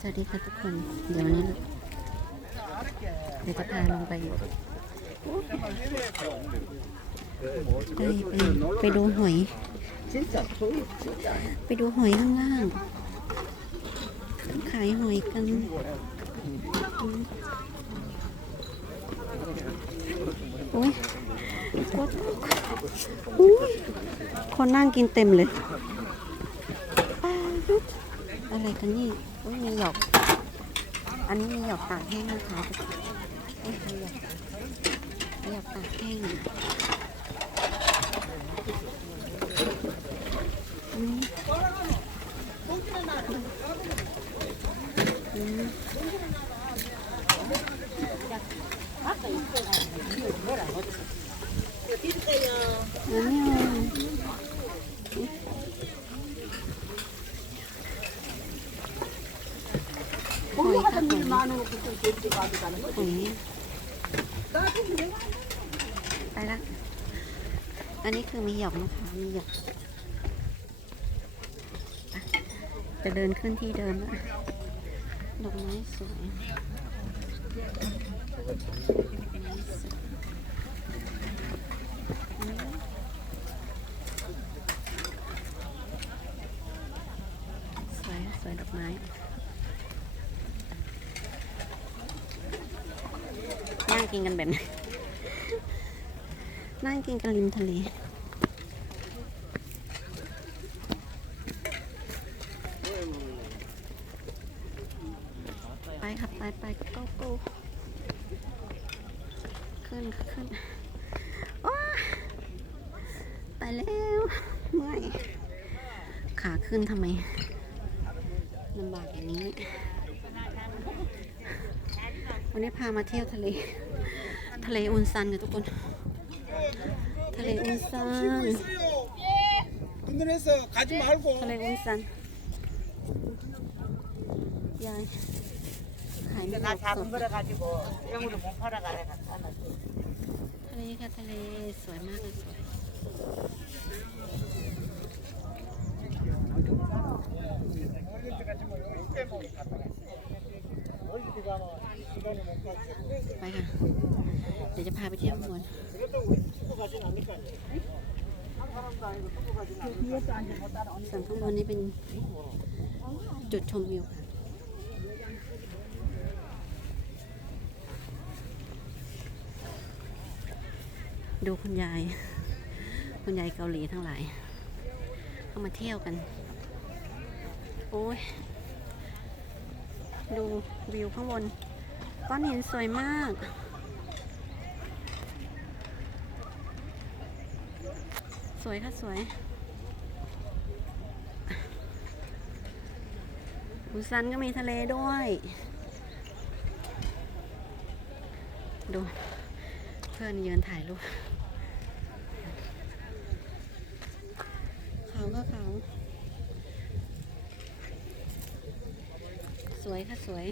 สวัสดีค่ะทุกคน เดี๋ยวนี้เดี๋ยวจะพาลงไปไปไปไปดูหอย ไปดูหอยข้างล่างขายหอยกันโอ้ยกดอุ้ยคนนั่งกินเต็มเลย อะไรกันนี่อุ้ยมีหยอก อันนี้มีหยอกตากแห้งนะคะมีหยอกมีหยอกตากแห้งอันนี้ห อยค่ะหอยไปละ อันนี้คือมีหยอกนะคะ มีหยอกจะเดินขึ้นที่เดิมแล้วดอกไม้สวยดอกไม้สวยอืมสวยสวยดอกไม้ นั่ง กินกันแบบไหนนั่งกินกันริมทะเล ไปครับไปไปโก้โก้ขึ้นขึ้นโอ้ไปแล้วเมื่อยขาขึ้นทำไมลำบากอย่างนี้ วันนี้พามาเที่ยวทะเล ทะเลอุนซันกันทุกคน ทะเลอุนซัน ทะเลอุนซัน ยายขายไม่หมดทะเลค่ะทะเลสวยมากเลย เดี๋ยวจะพาไปเที่ยวข้างบนส่วนข้างบนนี้เป็นจุดชมวิวค่ะดูคุณยาย คุณยายเกาหลีทั้งหลาย เข้ามาเที่ยวกัน โอ้ย ดูวิวข้างบน ก้อนหินสวยมาก สวยค่ะสวยอุซันก็มีทะเลด้วย ดู เพื่อนยืนถ่ายรูปเขาก็เขาสวยค่ะสวย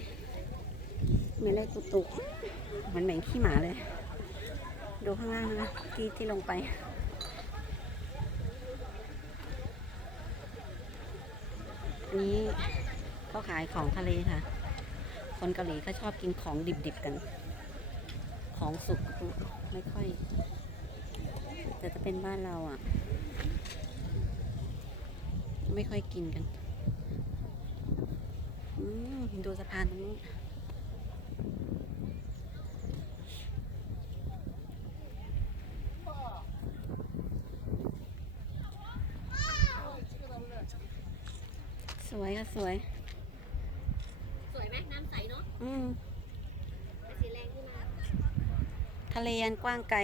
มีอะไรตุตุๆเหมันแบ่งขี้หมาเลย ดูข้างล่างนะคะที่ที่ลงไป นี้เขาขายของทะเลค่ะ คนเกาหลีเขาชอบกินของดิบๆกัน ของสุกไม่ค่อย แต่จะเป็นบ้านเราอะ ไม่ค่อยกินกันอืมดูสะพานตรงนู้น วยค่ะสวย สวยไหมน้ำใสเนาะอืมแต่สีแรงขึ้นมาทะเลอันกว้างไกล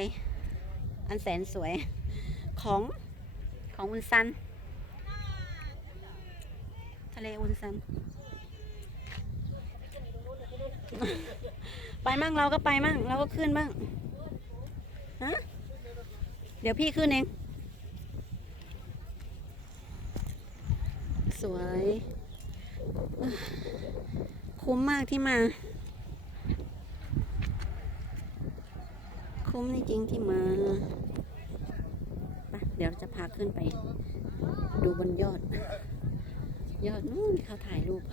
อันแสนสวย ของของอุนซัน ทะเลอุนซัน ไปมั่งเราก็ไปมั่งเราก็ขึ้นบ้างฮะเดี๋ยวพี่ขึ้นเอง สวย คุ้มมากที่มา คุ้มจริงที่มาไปเดี๋ยวจะพาขึ้นไป ดูบนยอด ยอดนู้นเขาถ่ายรูป